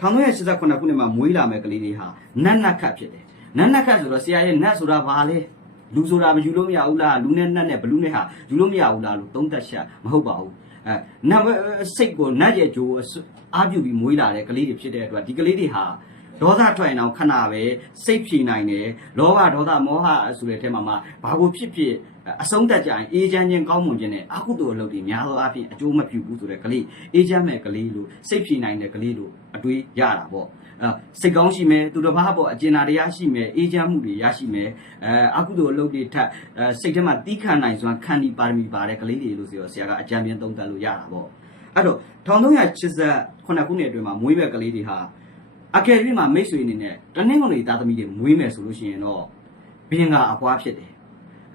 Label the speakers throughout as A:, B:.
A: 1988ခုနှစ်မှာမွေးလာမဲ့ကလေးတွေဟာနတ်နတ်ခတ်ဖြစ်တယ်နတ်နတ်ခတ်ဆိုတော့ဆရာရဲ့နတ်ဆိုတာဘာလဲလူဆိုတာမယူလို့မရဘူးလားလူနဲ့နတ်နဲ့ဘလူးနဲ့ဟာယူလို့မရဘူးလားလို့သုံးသက်ချက်မဟုတ်ပါဘူးအဲနတ်စိတ်ကိုနတ်ရဲ့ဂျိုးအားပြုပြီးမွေးလာတဲ့ကလေးတွေဖြစ်တဲ့အတွက်ဒီကလေးတွေဟာ ဒေါသထွက်ရင်တော့ခဏပဲစိတ်ဖြေနိုင်တယ်လောဘဒေါသမောဟဆိုတဲ့အဲမှာမှာဘာကိုဖြစ်ဖြစ်အဆုံးသက်ကြရင်အေးချမ်းခြင်းကောင်းမွန်ခြင်းနဲ့အကုသိုလ်အလုပ်တွေများသောအားဖြင့်အကျိုးမပြုဘူးဆိုတဲ့ကလေးအေးချမ်းမဲ့ကလေးလို့စိတ်ဖြေနိုင်တဲ့ကလေးလို့အတွေးရတာပေါ့အဲစိတ်ကောင်းရှိမယ်သူတစ်ပါးပေါ့အကျဉ်းနာတရားရှိမယ်အေးချမ်းမှုတွေရရှိမယ်အဲအကုသိုလ်အလုပ်တွေထပ်အဲစိတ်ထဲမှာတီးခံနိုင်စွမ်းခံဒီပါရမီပါတဲ့ကလေးတွေလို့ဆိုတော့ဆရာကအကြံဉာဏ်သုံးသပ်လို့ရတာပေါ့အဲ့တော့1388ခုနှစ်အတွင်းမှာမွေးမဲ့ကလေးတွေဟာ အကယ်၍မှမိတ်ဆွေအနေနဲ့တနင်္ဂနွေသားသမီးတွေမွေးမယ်ဆိုလို့ရှိရင်တော့ဘင်္ဂါအပွားဖြစ်တယ်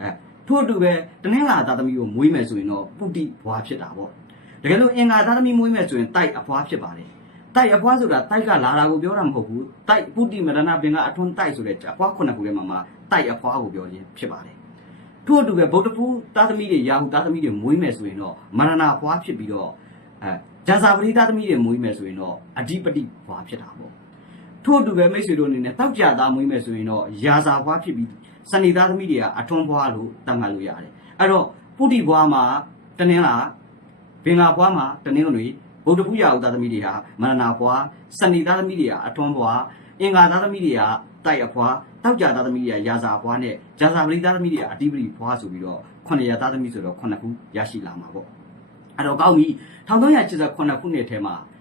A: အဲထို့အတူပဲတနင်္လာသားသမီးကိုမွေးမယ်ဆိုရင်တော့ပုတိဘွားဖြစ်တာပေါ့တကယ်လို့အင်္ဂါသားသမီးမွေးမယ်ဆိုရင်တိုက်အပွားဖြစ်ပါတယ်တိုက်အပွားဆိုတာတိုက်ကလာတာကိုပြောတာမဟုတ်ဘူးတိုက်ပုတိမရဏဘင်္ဂါအထွန်းတိုက်ဆိုတဲ့အပွားခုနှစ်ခုထဲမှာမှာတိုက်အပွားကိုပြောခြင်းဖြစ်ပါတယ်ထို့အတူပဲဗုဒ္ဓဖူးသားသမီးတွေယာဟုသားသမီးတွေမွေးမယ်ဆိုရင်တော့မရဏဘွားဖြစ်ပြီးတော့အဲဂျာဇာပတိသားသမီးတွေမွေးမယ်ဆိုရင်တော့အဓိပတိဘွားဖြစ်တာပေါ့ ထို့အတူပဲမိတ်ဆွေတို့အနေနဲ့တောက်ကြသားမွေးမယ်ဆိုရင်တော့ယာဇာဘွားဖြစ်ပြီးစနေသားသမီးတွေကအထွန်းဘွားလို့သတ်မှတ်လို့ရတယ်အဲ့တော့ပုတိဘွားမှာတနင်္လာဘင်္ဂါဘွားမှာတနင်္ဂနွေဗုဒ္ဓဖူးယာဟုသားသမီးတွေဟာမရဏဘွားစနေသားသမီးတွေကအထွန်းဘွားအင်္ဂါသားသမီးတွေကတိုက်အဘွားတောက်ကြသားသမီးတွေကယာဇာဘွားနဲ့ဂျာဇာပတိသားသမီးတွေကအဓိပတိဘွားဆိုပြီးတော့ခုနှစ်ရာသားသမီးဆိုတော့ခုနှစ်ခုရရှိလာမှာပေါ့အဲ့တော့ကောင်းပြီ1389ခုနှစ်ထဲမှာအဲ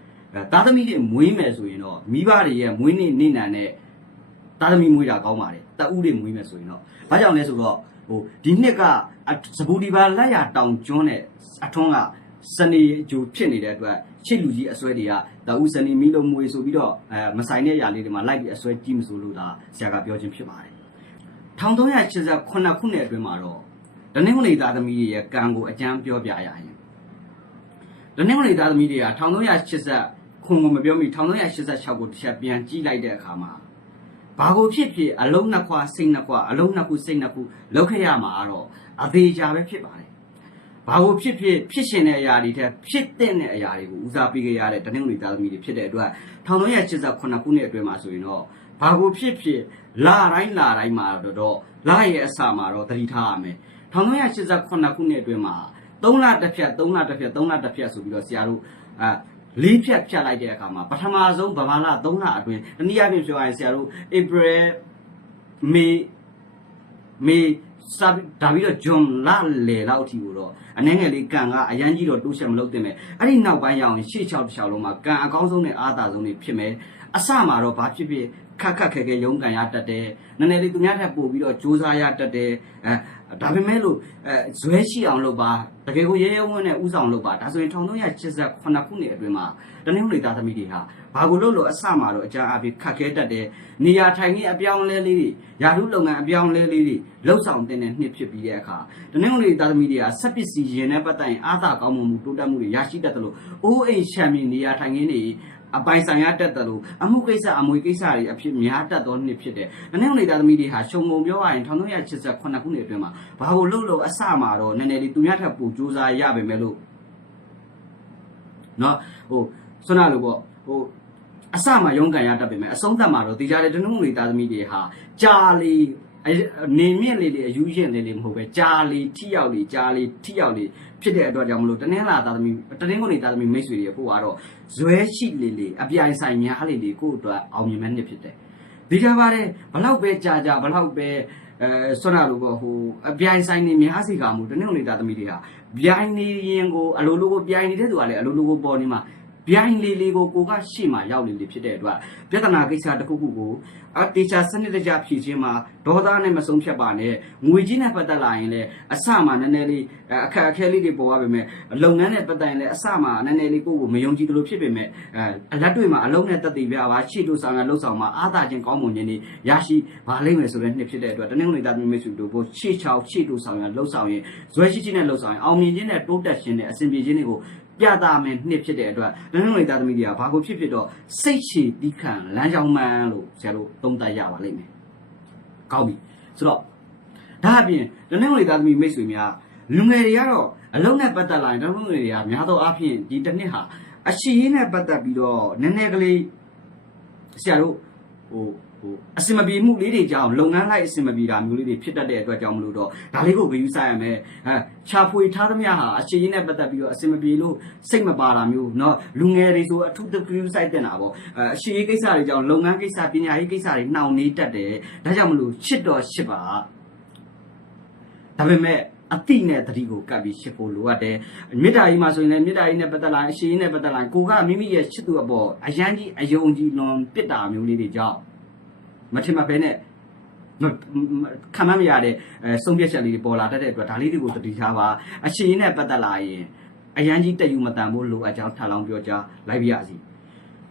A: သားသမီးတွေမွေးမယ်ဆိုရင်တော့မိဘတွေရဲ့မွေးနေ့နေ့နံနဲ့သားသမီးမွေးတာကောင်းပါတယ်တအူးတွေမွေးမယ်ဆိုရင်တော့ဘာကြောင့်လဲဆိုတော့ဟိုဒီနှစ်ကစပူဒီပါလက်ရတောင်ကျွန်းနဲ့အထွန်းကစနေဂျိုဖြစ်နေတဲ့အတွက်ချစ်လူကြီးအစွဲတွေကတအူးစနေမီလုံးမွေဆိုပြီးတော့အဲမဆိုင်တဲ့ຢာလေးတွေမှာလိုက်ပြီးအစွဲကြည့်မဆိုလို့ဒါဆရာကပြောခြင်းဖြစ်ပါတယ်1389ခုနှစ်အတွင်းမှာတော့တနင်္ဂနွေသားသမီးတွေရဲ့ကံကိုအကျမ်းပြောပြရရင်တနင်္ဂနွေသားသမီးတွေက1380 ခွန်ကိုမပြောမိ1386ကိုတစ်ချက်ပြန်ကြည့်လိုက်တဲ့အခါမှာဘာကိုဖြစ်ဖြစ်အလုံးနှစ်ခွစိတ်နှစ်ခွအလုံးနှစ်ခုစိတ်နှစ်ခုလောက်ခဲ့ရမှာတော့အသေးချာပဲဖြစ်ပါတယ်ဘာကိုဖြစ်ဖြစ်ဖြစ်ရှင်တဲ့အရာတွေထက်ဖြစ်တဲ့အရာတွေကိုဦးစားပေးခဲ့ရတဲ့တနင်္ဂနွေသားသမီးတွေဖြစ်တဲ့အတွက်1389ခုနှစ်အတွင်းမှာဆိုရင်တော့ဘာကိုဖြစ်ဖြစ်လာတိုင်းလာတိုင်းမှာတော့လာရဲ့အစမှာတော့သတိထားရမယ်1389ခုနှစ်အတွင်းမှာ3လတစ်ဖြတ်3လတစ်ဖြတ်3လတစ်ဖြတ်ဆိုပြီးတော့ဆရာတို့အာ လေးဖြတ်ဖြတ်လိုက်တဲ့အခါမှာပထမဆုံးဗမာလ3လအတွင်းတနည်းအားဖြင့်ပြောရရင်ဆရာတို့ April May May စာဒါပြီးတော့ John လလေလောက်အထိကိုတော့အနေငယ်လေးကံကအရန်ကြီးတော့တိုးချက်မလုပ်သင့်ပဲအဲ့ဒီနောက်ပိုင်းရအောင်ရှေ့ချောက်တစ်ချောက်လုံးမှာကံအကောင်းဆုံးနဲ့အားသာဆုံးတွေဖြစ်မယ်အစမှာတော့ဘာဖြစ်ဖြစ်ခက်ခက်ခဲခဲရုန်းကန်ရတတ်တယ်နည်းနည်းလေးသူများထပ်ပို့ပြီးတော့စူးစမ်းရတတ်တယ်အဲ ဒါပေမဲ့လို့အဲဇွဲရှိအောင်လုပ်ပါတကယ်ကိုရဲရဲဝန်းနဲ့ဥဆောင်လုပ်ပါဒါဆိုရင်1388ခုနှစ်အတွင်းမှာတနင်္ဂနွေသားသမီးတွေဟာဘာကိုလို့လို့အစမှာတော့အကြအပြည့်ခက်ခဲတတ်တယ်နေရာထိုင်ကြီးအပြောင်းလဲလေးတွေယာရုလုပ်ငန်းအပြောင်းလဲလေးတွေလှုပ်ဆောင်တဲ့နှစ်ဖြစ်ပြီးတဲ့အခါတနင်္ဂနွေသားသမီးတွေကစက်ပစ္စည်းရင်နဲ့ပတ်သက်ရင်အားသာကောင်းမှုတိုးတက်မှုတွေရရှိတတ်တယ်လို့အိုးအိမ်ချမ်းမြေနေရာထိုင်ကြီးတွေ အပိုင်ဆိုင်ရတတ်တယ်လို့အမှုကိစ္စအမွေကိစ္စတွေအဖြစ်များတတ်သောနှစ်ဖြစ်တယ်။နည်းနည်းလေးသားသမီးတွေဟာရှုံငုံပြောရရင်1388ခုနှစ်အတွင်းမှာဘာကိုလှုပ်လို့အစမှာတော့နည်းနည်းလေးသူများထပ်ပူစူးစမ်းရပါမယ်လို့နော်ဟိုဆွမ်းနာလို့ပေါ့ဟိုအစမှာရုန်းကန်ရတတ်ပေမဲ့အဆုံးသတ်မှာတော့ဒီကြားတဲ့တနုံလေးသားသမီးတွေဟာကြာလီ နေမြင့်လေးလေးအယူရင်လေးလေးမဟုတ်ပဲကြာလီထိရောက်လီကြာလီထိရောက်လီဖြစ်တဲ့အတွက်ကြောင့်မလို့တနင်္လာသားသမီးတနင်္ဂနွေသားသမီးမိတ်ဆွေတွေပို့ကတော့ဇွဲရှိလေးလေးအပြိုင်ဆိုင်များလေးလေးကိုယ့်အတွက်အောင်မြင်မဲ့နှစ်ဖြစ်တယ်ဒီကြပါတဲ့ဘလောက်ပဲကြာကြာဘလောက်ပဲအဲဆွမ်းနာလို့ပေါ့ဟိုအပြိုင်ဆိုင်နေများစီကမှုတနင်္ဂနွေသားသမီးတွေဟာပြိုင်နေရင်ကိုအလိုလိုကိုပြိုင်နေတဲ့သူကလည်းအလိုလိုကိုပေါ်နေမှာ ပြိုင်လေးလေးကိုကိုကရှေ့မှာရောက်နေလေဖြစ်တဲ့အတွက်ပြဿနာကိစ္စတစ်ခုခုကိုအတေချာစနစ်တကျဖြေရှင်းမှာဒေါသနဲ့မဆုံးဖြတ်ပါနဲ့ငွေကြီးနဲ့ပတ်သက်လာရင်လည်းအစမှနည်းနည်းလေးအခက်အခဲလေးတွေပေါ်ရပါမယ်လုပ်ငန်းနဲ့ပတ်သက်ရင်လည်းအစမှနည်းနည်းလေးကိုကိုမယုံကြည်သလိုဖြစ်ပေမဲ့အဲအလက်တွေမှာအလုံးနဲ့တက်တည်ပြပါရှေ့တို့ဆောင်ရလှုပ်ဆောင်မှာအားသာခြင်းကောင်းမွန်ခြင်းတွေရရှိပါလိမ့်မယ်ဆိုတဲ့နှစ်ဖြစ်တဲ့အတွက်တနင်္ဂနွေသားသမီးမိတ်ဆွေတို့ကိုရှေ့ချောက်ရှေ့တို့ဆောင်ရလှုပ်ဆောင်ရင်ဇွဲရှိချင်းနဲ့လှုပ်ဆောင်ရင်အောင်မြင်ခြင်းနဲ့တိုးတက်ခြင်းနဲ့အစဉ်ပြေခြင်းတွေကို ပြတာမယ်နှစ်ဖြစ်တဲ့အတွက်နန်းနွေသားသမီးတွေကဘာကိုဖြစ်ဖြစ်တော့စိတ်ရှည်တီးခံလမ်းကြောင်းမှန်လို့ဆရာတို့သုံးသပ်ရပါလိမ့်မယ်။ကောင်းပြီ။ဆိုတော့ဒါအပြင်နန်းနွေသားသမီးမိတ်ဆွေများလူငယ်တွေကတော့အလုံးနဲ့ပတ်သက်လာရင်နန်းနွေတွေကများသောအားဖြင့်ဒီတစ်နှစ်ဟာအရှိရေးနဲ့ပတ်သက်ပြီးတော့နည်းနည်းကလေးဆရာတို့ဟို ဟိုအစင်မပြေမှုလေးတွေကြောင့်လုပ်ငန်းလိုက်အစင်မပြေတာမျိုးလေးတွေဖြစ်တတ်တဲ့အတွက်ကြောင့်မလို့တော့ဒါလေးကိုဂရုစိုက်ရမယ်အဲချာဖွေထားသမျှဟာအခြေရင်းနဲ့ပတ်သက်ပြီးတော့အစင်မပြေလို့စိတ်မပါတာမျိုးเนาะလူငယ်တွေဆိုအထူးသဖြင့်စိုက်တင်တာပေါ့အဲအရှိရေးကိစ္စတွေကြောင့်လုပ်ငန်းကိစ္စပညာရေးကိစ္စတွေနှောင့်နှေးတတ်တယ်ဒါကြောင့်မလို့ချစ်တော့ချစ်ပါ ဒါပေမဲ့အတိနဲ့တတိကိုကပ်ပြီးရှစ်ဖို့လိုအပ်တယ်မေတ္တာကြီးမှာဆိုရင်လည်းမေတ္တာကြီးနဲ့ပတ်သက်လာရင်အရှိကြီးနဲ့ပတ်သက်လာရင်ကိုကမိမိရဲ့ချစ်သူအပေါ်အယမ်းကြီးအယုံကြည်လွန်ပစ်တာမျိုးလေးတွေကြောင့် မထင်မှတ်ဘဲနဲ့မမခံမမရတဲ့အဲဆုံးဖြတ်ချက်လေးတွေပေါ်လာတတ်တဲ့အတွက်ဒါလေးတွေကိုတတိထားပါအရှိကြီးနဲ့ပတ်သက်လာရင်အယမ်းကြီးတက်ယူမတန်ဖို့လိုအပ်ကြောင်းထပ်လောင်းပြောကြားလိုက်ပါရစီ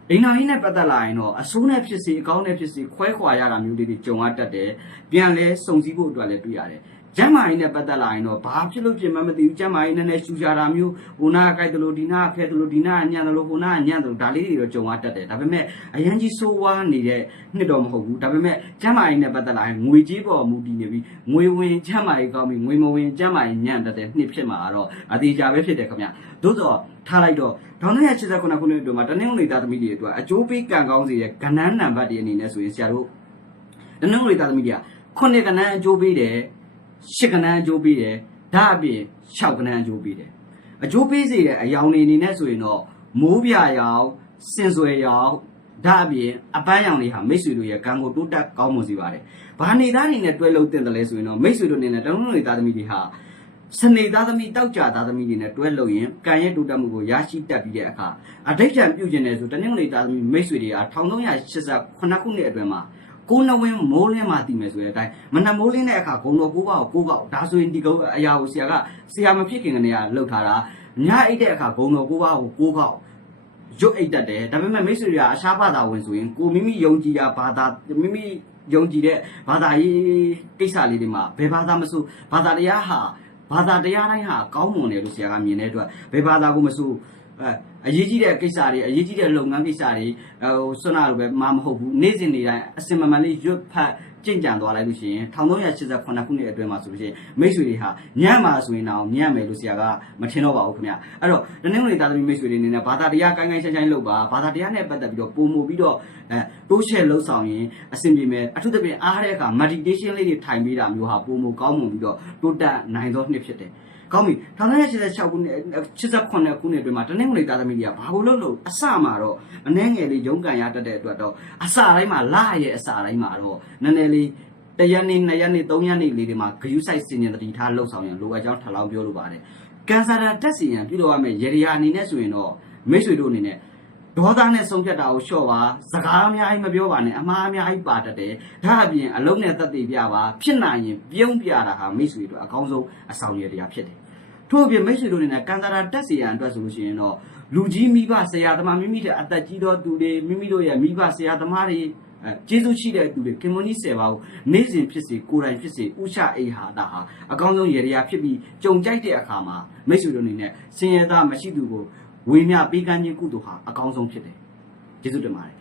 A: အိမ်နာကြီးနဲ့ပတ်သက်လာရင်တော့အဆိုးနဲ့ဖြစ်စေအကောင်းနဲ့ဖြစ်စေခွဲခွာရတာမျိုးတွေကြုံရတတ်တယ်ပြန်လဲစုံစည်းဖို့အတွက်လည်းတွေ့ရတယ် ကျမ်းမာရေးနဲ့ပတ်သက်လာရင်တော့ဘာဖြစ်လို့ဖြစ်မှမသိဘူးကျမ်းမာရေးနဲ့လည်းရှူကြတာမျိုးဟိုနာကကြိုက်တယ်လို့ဒီနာကခဲတယ်လို့ဒီနာကညံတယ်လို့ဟိုနာကညံတယ်လို့ဒါလေးတွေတော့ကြုံရတတ်တယ်ဒါပေမဲ့အရန်ကြီးဆိုးဝါးနေတဲ့နှစ်တော့မဟုတ်ဘူးဒါပေမဲ့ကျမ်းမာရေးနဲ့ပတ်သက်လာရင်ငွေကြေးပေါ်မူတည်နေပြီးငွေဝင်ကျမ်းမာရေးကောင်းပြီးငွေမဝင်ကျမ်းမာရေးညံ့တတ်တဲ့နှစ်ဖြစ်မှာတော့အသေးချာပဲဖြစ်တယ်ခင်ဗျသို့တော့ထားလိုက်တော့ဒေါင်း989ခုနှစ်အတွင်းမှာတနင်္ဂနွေသားသမီးတွေအတွက်အကျိုးပေးကံကောင်းစေတဲ့ကဏ္ဍနံပါတ်တွေအနေနဲ့ဆိုရင်ဆရာတို့တနင်္ဂနွေသားသမီးတွေကခုနှစ်ကဏ္ဍအကျိုးပေးတယ် ရှစ်ကဏ္ဍအကျိုးပေးတယ်ဒါအပြင်6ကဏ္ဍအကျိုးပေးတယ်အကျိုးပေးစေတဲ့အယောင်တွေအနေနဲ့ဆိုရင်တော့မိုးပြရောင်စင်စွယ်ရောင်ဒါအပြင်အပန်းရောင်တွေဟာမိတ်ဆွေတို့ရဲ့ကံကိုတိုးတက်ကောင်းမွန်စေပါတယ်။ဘာနေသားတွေနဲ့တွဲလို့တင်တယ်လဲဆိုရင်တော့မိတ်ဆွေတို့အနေနဲ့တနင်္ဂနွေသားသမီးတွေဟာစနေသားသမီးတောက်ကြသားသမီးတွေနဲ့တွဲလို့ရင်ကံရဲ့တိုးတက်မှုကိုရရှိတတ်ပြီးတဲ့အခါအဋိဋ္ဌံပြုကျင်တယ်ဆိုတနင်္ဂနွေသားသမီးမိတ်ဆွေတွေက1389ခုနှစ်အတွင်းမှာ ကိုနဝင်းမိုးလင်းမှတည်မယ်ဆိုတဲ့အတိုင်းမနက်မိုးလင်းတဲ့အခါဂုံတော်ကိုပါကိုကိုကောက်ဒါဆိုရင်ဒီကုန်းအရာကိုဆရာကဆရာမဖြစ်ခင်ကနေကလှုပ်ထားတာညအိတ်တဲ့အခါဂုံတော်ကိုပါကိုကိုကောက်ရုပ်အိတ်တတ်တယ်ဒါပေမဲ့မိတ်ဆွေတွေကအရှားဘာသာဝင်ဆိုရင်ကိုမိမိယုံကြည်ရာဘာသာမိမိယုံကြည်တဲ့ဘာသာရေးကိစ္စလေးတွေမှာဘယ်ဘာသာမဆိုဘာသာတရားဟာဘာသာတရားတိုင်းဟာကောင်းမွန်တယ်လို့ဆရာကမြင်တဲ့အတွက်ဘယ်ဘာသာကိုမဆို အဲအရေးကြီးတဲ့ကိစ္စတွေအရေးကြီးတဲ့လုပ်ငန်းကိစ္စတွေဟိုဆွမ်းနာလိုပဲမမဟုတ်ဘူးနေ့စဉ်နေ့တိုင်းအစင်မမှန်လေးရွတ်ဖတ်ကြင်ကြံသွားလိုက်လို့ရှိရင်1388ခုနှစ်အတွင်းမှာဆိုလို့ရှိရင်မိတ်ဆွေတွေဟာညံ့မှာဆိုရင်တော့ညံ့မယ်လို့ဆရာကမထင်တော့ပါဘူးခင်ဗျအဲ့တော့တနင်္ဂနွေသားသမီးမိတ်ဆွေတွေအနေနဲ့ဘာသာတရားကိုင်းကိုင်းဆိုင်ဆိုင်လုပ်ပါဘာသာတရားနဲ့ပတ်သက်ပြီးတော့ပုံမူပြီးတော့အဲတိုးချဲ့လှုပ်ဆောင်ရင်အဆင်ပြေမယ်အထူးသဖြင့်အားတဲ့အခါ meditation လေးတွေထိုင်ပေးတာမျိုးဟာပုံမူကောင်းမွန်ပြီးတော့တိုးတက်နိုင်သောနှစ်ဖြစ်တယ် ကောင်းပြီ1986ခုနှစ်89ခုနှစ်အတွင်းမှာတနင်္ဂနွေသားသမီးတွေကဘာလို့လို့လို့အစမှာတော့အနှဲငယ်လေးရုန်းကန်ရတတ်တဲ့အတွက်တော့အစတိုင်းမှာလာရဲ့အစတိုင်းမှာတော့နည်းနည်းလေးတရက်နေ့နှစ်ရက်နေ့သုံးရက်နေ့လေးတွေမှာဂယုစိုက်စင်ရင်တတိထားလှုပ်ဆောင်ရင်လိုအပ်ကြောင်းထပ်လောင်းပြောလိုပါတယ်ကန်ဆာတာတက်စီရင်ပြုလုပ်ရမယ့်ရေရာအနေနဲ့ဆိုရင်တော့မိတ်ဆွေတို့အနေနဲ့ ဒေါသနဲ့ဆုံးဖြတ်တာကိုလျှော့ပါစကားအများကြီးမပြောပါနဲ့အမှားအများကြီးပါတတ်တယ်ဒါအပြင်အလုံးနဲ့သက်သေပြပါဖြစ်နိုင်ရင်ပြုံးပြတာဟာမိတ်ဆွေတို့အကောင်းဆုံးအဆောင်ရတရားဖြစ်တယ်ထို့အပြင်မိတ်ဆွေတို့အနေနဲ့ကန်တာရာတက်စီရန်အတွက်ဆိုလို့ရှိရင်တော့လူကြီးမိဘဆရာသမားမိမိတဲ့အသက်ကြီးသောသူတွေမိမိတို့ရဲ့မိဘဆရာသမားတွေအဲကျေးဇူးရှိတဲ့သူတွေကင်မွန်နီဆယ်ပါးကိုနေ့စဉ်ဖြစ်စေကိုယ်တိုင်ဖြစ်စေဥချအိဟာတာဟာအကောင်းဆုံးရေရာဖြစ်ပြီးကြုံကြိုက်တဲ့အခါမှာမိတ်ဆွေတို့အနေနဲ့စင်ရသားမရှိသူကို ဝေမျှပေးကမ်းခြင်းကုသိုလ်ဟာအကောင်းဆုံးဖြစ်တယ်ကျေးဇူးတင်ပါတယ်